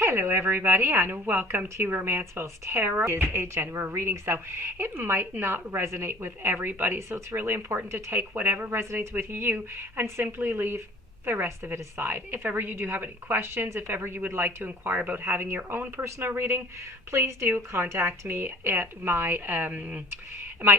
Hello everybody and welcome to Romancefull's Tarot. It is a general reading, so it might not resonate with everybody, so it's really important to take whatever resonates with you and simply leave the rest of it aside. If ever you do have any questions, if ever you would like to inquire about having your own personal reading, please do contact me at my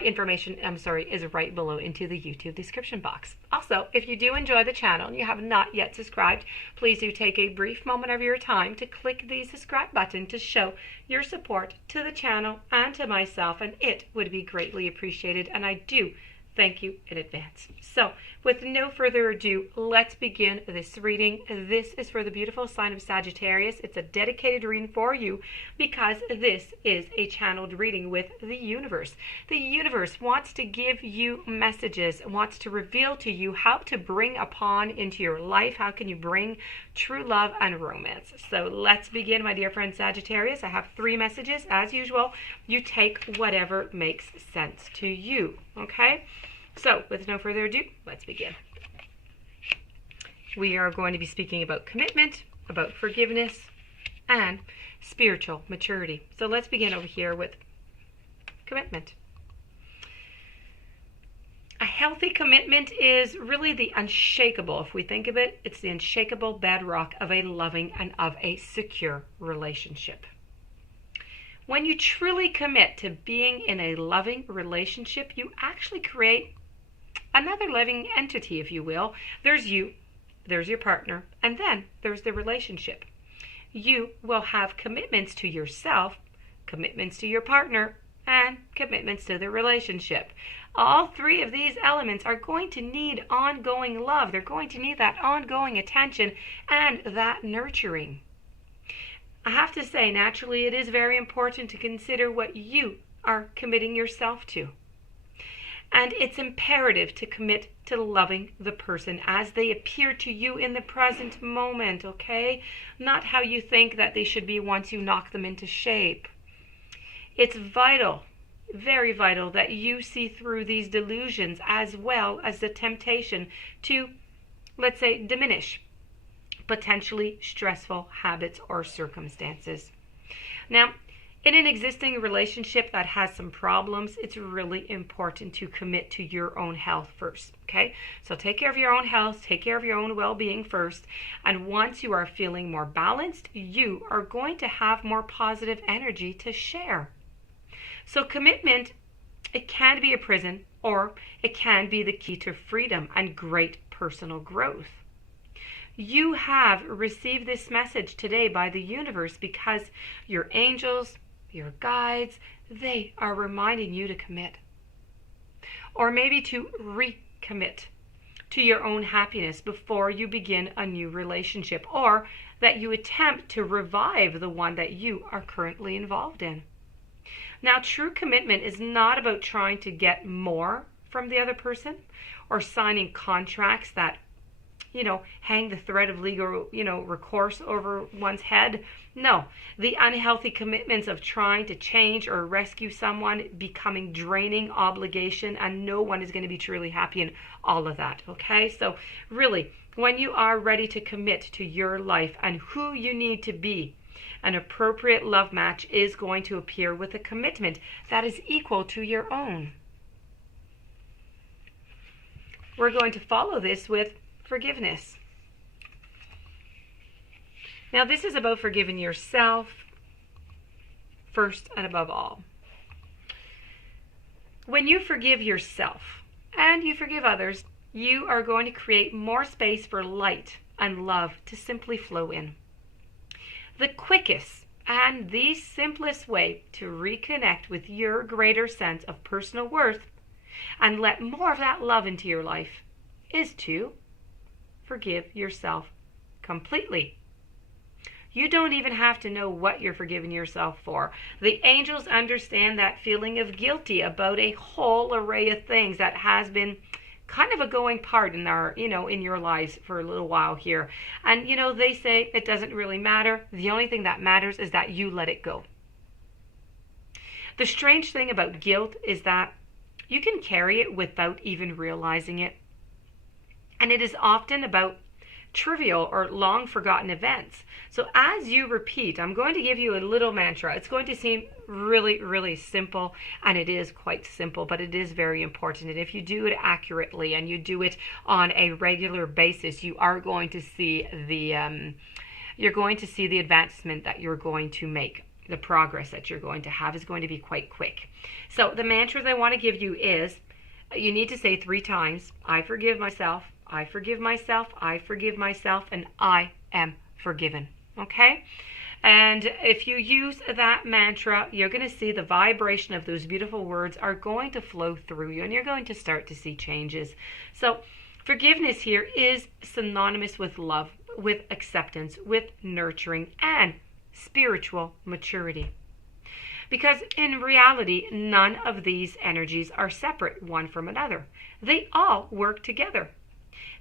information, is right below into the YouTube description box. Also, if you do enjoy the channel and you have not yet subscribed, please do take a brief moment of your time to click the subscribe button to show your support to the channel and to myself, and it would be greatly appreciated, and I do thank you in advance. So, with no further ado, let's begin this reading. This is for the beautiful sign of Sagittarius. It's a dedicated reading for you because this is a channeled reading with the universe. The universe wants to give you messages, wants to reveal to you how to bring upon into your life, how can you bring true love and romance. So let's begin, my dear friend Sagittarius. I have 3 messages as usual. You take whatever makes sense to you, okay? So, with no further ado, let's begin. We are going to be speaking about commitment, about forgiveness, and spiritual maturity. So let's begin over here with commitment. A healthy commitment is really the unshakable, if we think of it, it's the unshakable bedrock of a loving and of a secure relationship. When you truly commit to being in a loving relationship, you actually create another living entity, if you will. There's you, there's your partner, and then there's the relationship. You will have commitments to yourself, commitments to your partner, and commitments to the relationship. All 3 of these elements are going to need ongoing love. They're going to need that ongoing attention and that nurturing. I have to say, naturally, it is very important to consider what you are committing yourself to. And it's imperative to commit to loving the person as they appear to you in the present moment, okay? Not how you think that they should be once you knock them into shape. It's vital, very vital, that you see through these delusions as well as the temptation to, let's say, diminish potentially stressful habits or circumstances. Now, in an existing relationship that has some problems, it's really important to commit to your own health first, okay? So take care of your own health, take care of your own well-being first, and once you are feeling more balanced, you are going to have more positive energy to share. So commitment, it can be a prison, or it can be the key to freedom and great personal growth. You have received this message today by the universe because your angels, your guides, they are reminding you to commit. Or maybe to recommit to your own happiness before you begin a new relationship, or that you attempt to revive the one that you are currently involved in. Now, true commitment is not about trying to get more from the other person or signing contracts that hang the thread of legal, recourse over one's head. No, the unhealthy commitments of trying to change or rescue someone becoming draining obligation, and no one is going to be truly happy in all of that, okay? So really, when you are ready to commit to your life and who you need to be, an appropriate love match is going to appear with a commitment that is equal to your own. We're going to follow this with forgiveness. Now, this is about forgiving yourself first and above all. When you forgive yourself and you forgive others, you are going to create more space for light and love to simply flow in. The quickest and the simplest way to reconnect with your greater sense of personal worth and let more of that love into your life is to forgive yourself completely. You don't even have to know what you're forgiving yourself for. The angels understand that feeling of guilty about a whole array of things that has been kind of a going part in our, in your lives for a little while here. And, they say it doesn't really matter. The only thing that matters is that you let it go. The strange thing about guilt is that you can carry it without even realizing it. And it is often about trivial or long forgotten events. So as you repeat, I'm going to give you a little mantra. It's going to seem really, really simple, and it is quite simple, but it is very important. And if you do it accurately and you do it on a regular basis, you are going to see the advancement that you're going to make. The progress that you're going to have is going to be quite quick. So the mantra I want to give you is, you need to say 3 times, I forgive myself, I forgive myself, I forgive myself, and I am forgiven. Okay? And if you use that mantra, you're going to see the vibration of those beautiful words are going to flow through you, and you're going to start to see changes. So forgiveness here is synonymous with love, with acceptance, with nurturing, and spiritual maturity. Because in reality, none of these energies are separate one from another. They all work together.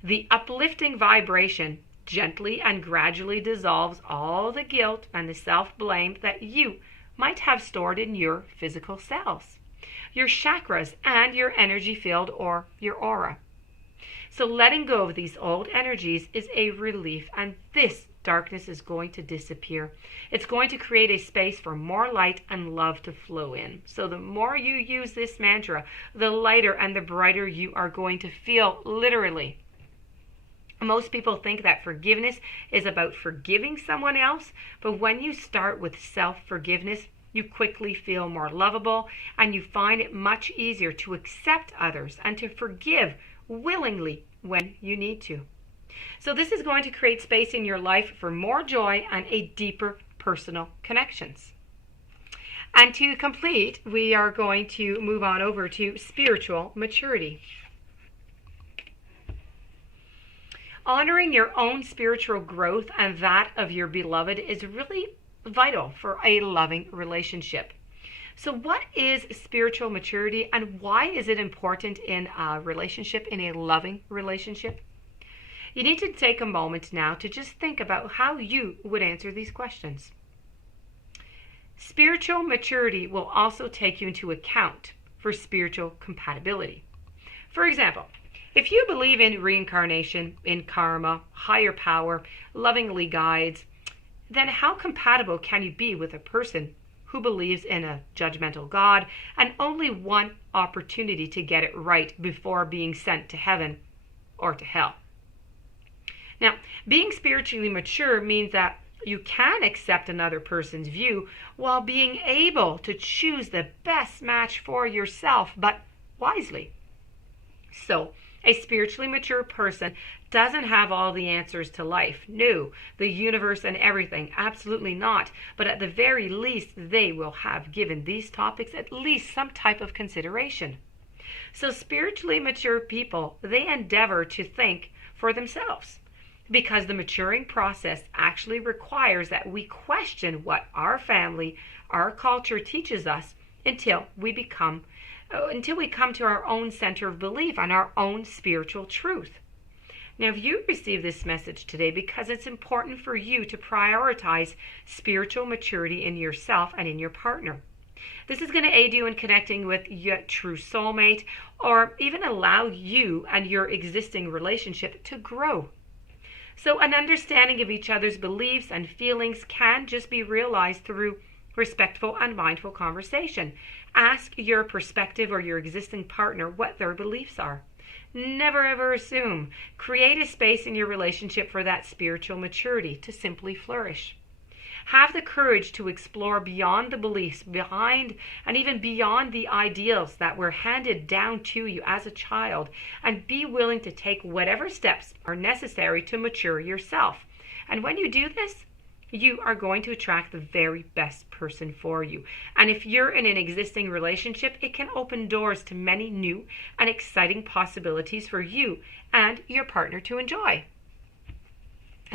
The uplifting vibration gently and gradually dissolves all the guilt and the self-blame that you might have stored in your physical cells, your chakras, and your energy field or your aura. So letting go of these old energies is a relief, and this darkness is going to disappear. It's going to create a space for more light and love to flow in. So the more you use this mantra, the lighter and the brighter you are going to feel, literally. Most people think that forgiveness is about forgiving someone else, but when you start with self-forgiveness, you quickly feel more lovable, and you find it much easier to accept others and to forgive willingly when you need to. So this is going to create space in your life for more joy and a deeper personal connections. And to complete, we are going to move on over to spiritual maturity. Honoring your own spiritual growth and that of your beloved is really vital for a loving relationship. So what is spiritual maturity, and why is it important in a relationship, in a loving relationship? You need to take a moment now to just think about how you would answer these questions. Spiritual maturity will also take you into account for spiritual compatibility. For example, if you believe in reincarnation, in karma, higher power, lovingly guides, then how compatible can you be with a person who believes in a judgmental God and only one opportunity to get it right before being sent to heaven or to hell? Now, being spiritually mature means that you can accept another person's view while being able to choose the best match for yourself, but wisely. So, a spiritually mature person doesn't have all the answers to life. No, the universe and everything, absolutely not. But at the very least, they will have given these topics at least some type of consideration. So spiritually mature people, they endeavor to think for themselves, because the maturing process actually requires that we question what our family, our culture teaches us until we come to our own center of belief and our own spiritual truth. Now, if you receive this message today because it's important for you to prioritize spiritual maturity in yourself and in your partner, this is going to aid you in connecting with your true soulmate, or even allow you and your existing relationship to grow. So an understanding of each other's beliefs and feelings can just be realized through respectful and mindful conversation. Ask your prospective or your existing partner what their beliefs are. Never ever assume. Create a space in your relationship for that spiritual maturity to simply flourish. Have the courage to explore beyond the beliefs, behind and even beyond the ideals that were handed down to you as a child, and be willing to take whatever steps are necessary to mature yourself. And when you do this, you are going to attract the very best person for you. And if you're in an existing relationship, it can open doors to many new and exciting possibilities for you and your partner to enjoy.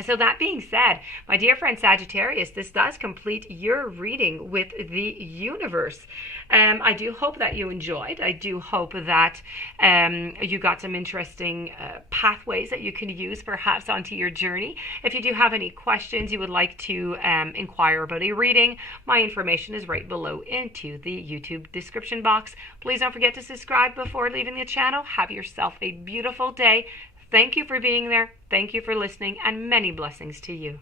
So that being said, my dear friend Sagittarius, this does complete your reading with the universe. I do hope that you enjoyed. I do hope that you got some interesting pathways that you can use perhaps onto your journey. If you do have any questions you would like to inquire about a reading, my information is right below into the YouTube description box. Please don't forget to subscribe before leaving the channel. Have yourself a beautiful day. Thank you for being there. Thank you for listening, and many blessings to you.